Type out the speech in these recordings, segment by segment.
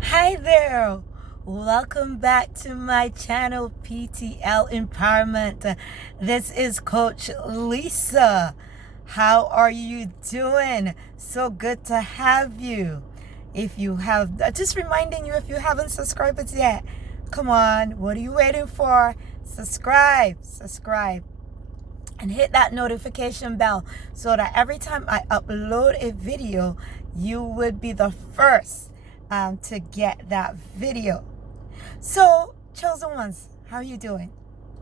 Hi there. Welcome back to my channel, PTL Empowerment. This is Coach Lisa. How are you doing? So good to have you. If you have, just reminding you, if you haven't subscribed yet, come on, what are you waiting for? Subscribe, and hit that notification bell so that every time I upload a video, you would be the first to get that video. So, chosen ones, how are you doing?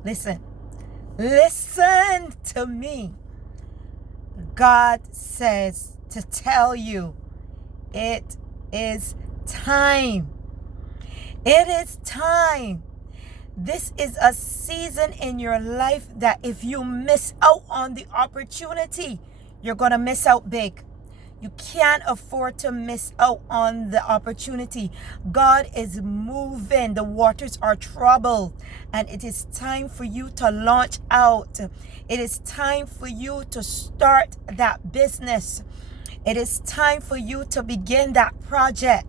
Listen to me. God says to tell you it is time. It is time. This is a season in your life that if you miss out on the opportunity, you're going to miss out big. You can't afford to miss out on the opportunity. God is moving. The waters are troubled. And it is time for you to launch out. It is time for you to start that business. It is time for you to begin that project.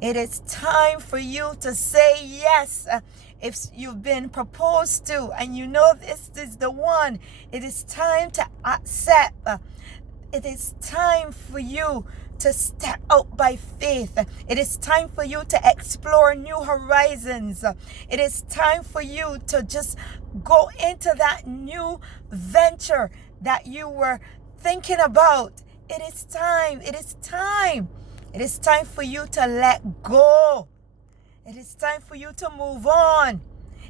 It is time for you to say yes. If you've been proposed to and you know this is the one, it is time to accept. It is time for you to step out by faith. It is time for you to explore new horizons. It is time for you to just go into that new venture that you were thinking about. It is time. It is time. It is time for you to let go. It is time for you to move on.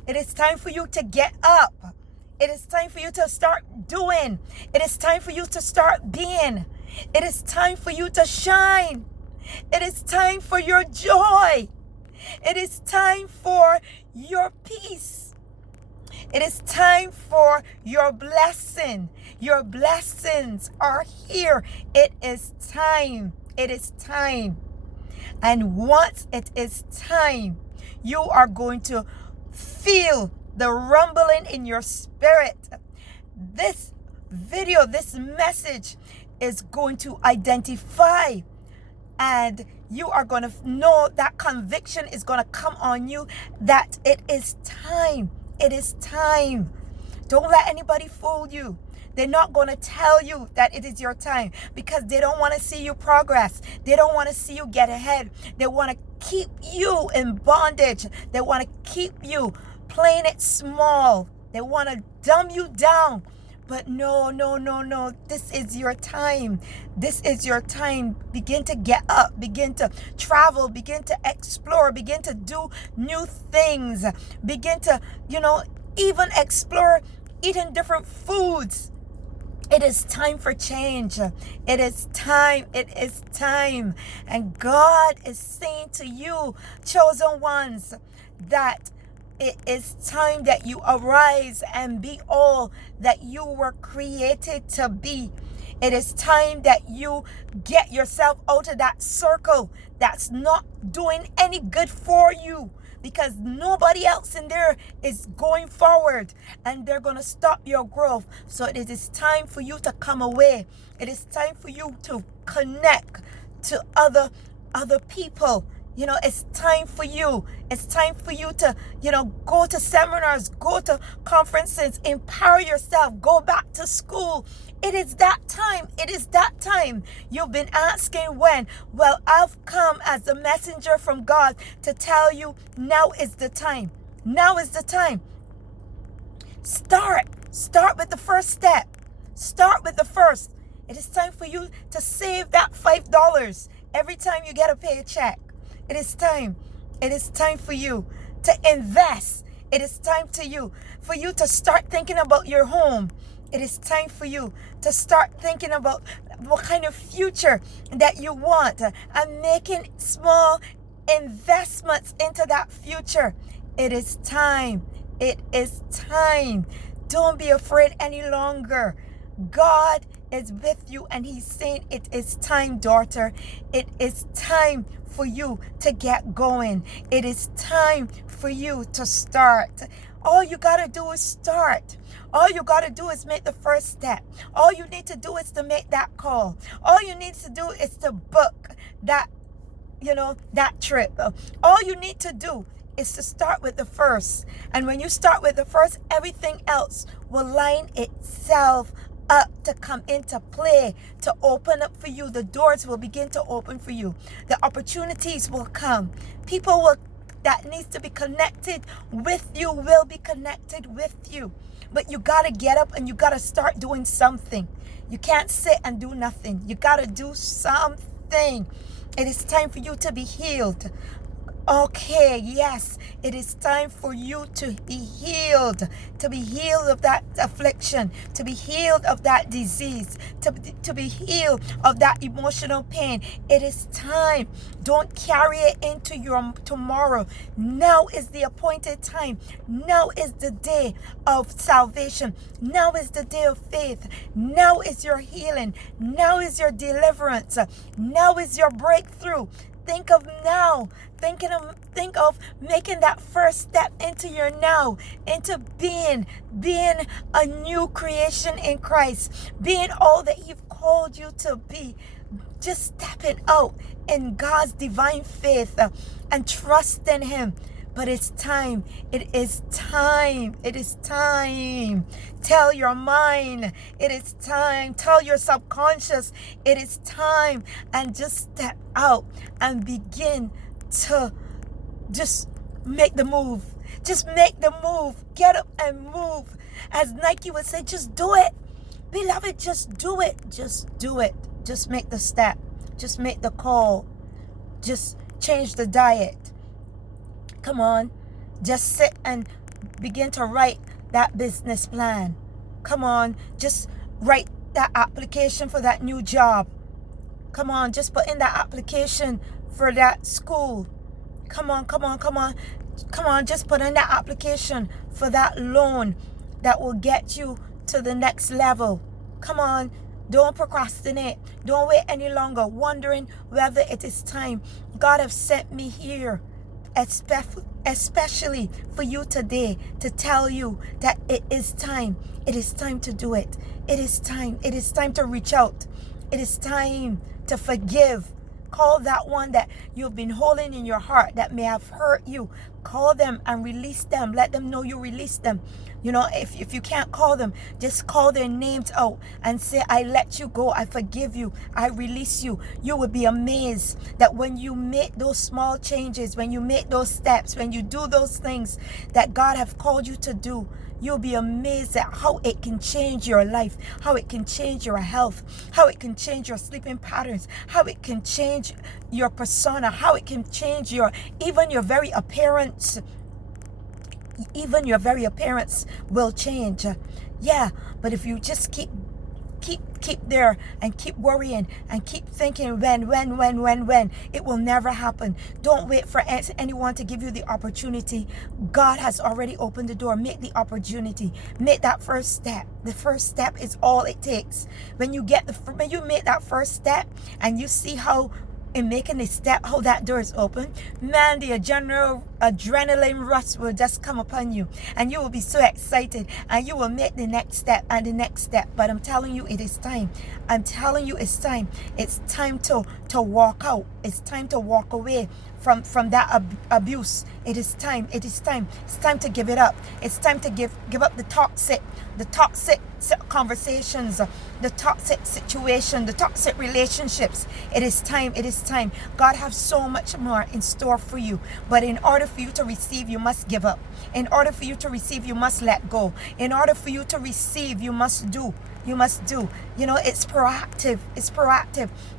It is time for you to get up. It is time for you to start doing. It is time for you to start being. It is time for you to shine. It is time for your joy. It is time for your peace. It is time for your blessing. Your blessings are here. It is time. It is time. And once it is time, you are going to feel the rumbling in your spirit. This video, this message is going to identify, and you are going to know that conviction is going to come on you that it is time. It is time. Don't let anybody fool you. They're not going to tell you that it is your time because they don't want to see you progress. They don't want to see you get ahead. They want to keep you in bondage. They want to keep you playing it small. They want to dumb you down. But no. This is your time. This is your time. Begin to get up. Begin to travel. Begin to explore. Begin to do new things. Begin to, even explore eating different foods. It is time for change. It is time. It is time. And God is saying to you, chosen ones, that it is time that you arise and be all that you were created to be. It is time that you get yourself out of that circle that's not doing any good for you, because nobody else in there is going forward and they're going to stop your growth. So it is time for you to come away. It is time for you to connect to other people. It's time for you. It's time for you to, go to seminars, go to conferences, empower yourself, go back to school. It is that time. It is that time. You've been asking when. Well, I've come as a messenger from God to tell you now is the time. Now is the time. Start with the first step. Start with the first. It is time for you to save that $5 every time you get a paycheck. It is time. It is time for you to invest. It is time for you to start thinking about your home. It is time for you to start thinking about what kind of future that you want and making small investments into that future. It is time. It is time. Don't be afraid any longer. God is with you and he's saying it is time, daughter. It is time for you to get going. It is time for you to start. All you got to do is start. All you got to do is make the first step. All you need to do is to make that call. All you need to do is to book that that trip. All you need to do is to start with the first. And when you start with the first, everything else will line itself up to come into play, to open up for you. The doors will begin to open for you. The opportunities will come. People will that needs to be connected with you will be connected with you. But you got to get up and you got to start doing something. You can't sit and do nothing. You got to do something. It is time for you to be healed. Okay, yes, it is time for you to be healed of that affliction, to be healed of that disease, to be healed of that emotional pain. It is time. Don't carry it into your tomorrow. Now is the appointed time. Now is the day of salvation. Now is the day of faith. Now is your healing. Now is your deliverance. Now is your breakthrough. Think of now. Think of making that first step into your now, into being a new creation in Christ, being all that He's called you to be. Just stepping out in God's divine faith and trust in Him. But it's time. It is time. It is time. Tell your mind, it is time. Tell your subconscious, it is time. And just step out and begin to just make the move. Just make the move. Get up and move. As Nike would say, just do it. Beloved, just do it. Just do it. Just make the step. Just make the call. Just change the diet. Come on. Just sit and begin to write that business plan. Come on. Just write that application for that new job. Come on. Just put in that application for that school. Come on. Just put in that application for that loan that will get you to the next level. Come on. Don't procrastinate. Don't wait any longer wondering whether it is time. God has sent me here especially for you today to tell you that it is time. It is time to do it. It is time. It is time to reach out. It is time to forgive. Call that one that you've been holding in your heart that may have hurt you. Call them and release them. Let them know you released them. If you can't call them, just call their names out and say, I let you go. I forgive you. I release you. You will be amazed that when you make those small changes, when you make those steps, when you do those things that God have called you to do, you'll be amazed at how it can change your life, how it can change your health, how it can change your sleeping patterns, how it can change your persona, how it can change even your very appearance. Even your very appearance will change. Yeah, but if you just keep there and keep worrying and keep thinking when, it will never happen. Don't wait for anyone to give you the opportunity. God has already opened the door. Make the opportunity. Make that first step. The first step is all it takes. When you make that first step and you see how in making a step, how that door is open, man, the adrenaline rush will just come upon you and you will be so excited and you will make the next step and the next step. But I'm telling you, it is time. I'm telling you, it's time. It's time to walk out. It's time to walk away from that abuse. It is time. It's time to give it up. It's time to give up the toxic conversations, the toxic situation, the toxic relationships. It is time. God has so much more in store for you. But in order for you to receive, you must give up. In order for you to receive, you must let go. In order for you to receive, you must do. It's proactive.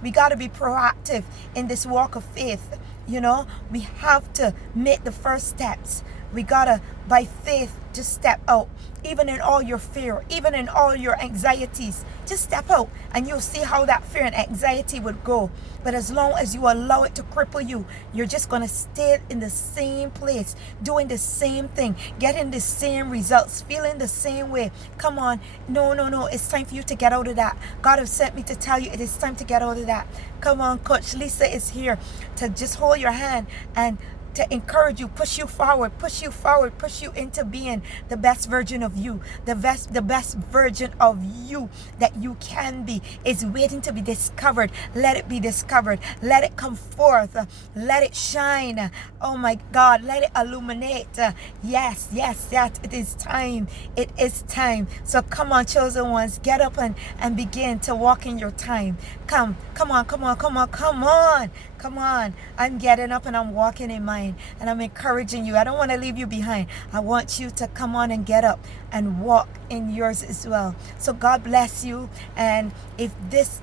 We got to be proactive in this walk of faith. We have to make the first steps. We gotta, by faith, just step out. Even in all your fear, even in all your anxieties, just step out and you'll see how that fear and anxiety would go. But as long as you allow it to cripple you, you're just gonna stay in the same place, doing the same thing, getting the same results, feeling the same way. Come on. No. It's time for you to get out of that. God has sent me to tell you it is time to get out of that. Come on, Coach Lisa is here to just hold your hand and to encourage you, push you forward, push you into being the best version of you. The best version of you that you can be is waiting to be discovered. Let it be discovered. Let it come forth. Let it shine. Oh my God, let it illuminate. Yes. It is time. It is time. So come on, chosen ones, get up and begin to walk in your time. Come on. I'm getting up and I'm walking in mine, and I'm encouraging you. I don't want to leave you behind. I want you to come on and get up and walk in yours as well. So God bless you. And if this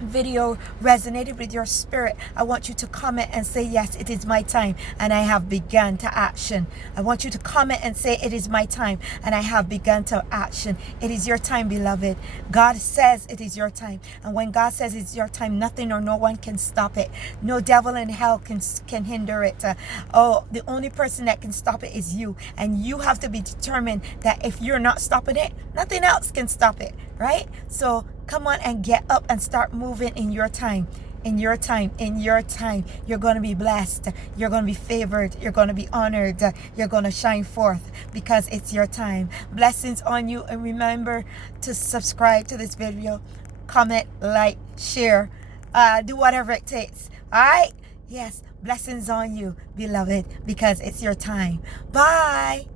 video resonated with your spirit, I want you to comment and say, yes, it is my time and I have begun to action. I want you to comment and say, it is my time and I have begun to action. It is your time, beloved. God says it is your time, and when God says it's your time, nothing or no one can stop it. No devil in hell can hinder it. The only person that can stop it is you, and you have to be determined that if you're not stopping it, nothing else can stop it, right? So come on and get up and start moving in your time. In your time. You're going to be blessed. You're going to be favored. You're going to be honored. You're going to shine forth because it's your time. Blessings on you. And remember to subscribe to this video. Comment, like, share. Do whatever it takes. All right? Yes. Blessings on you, beloved, because it's your time. Bye.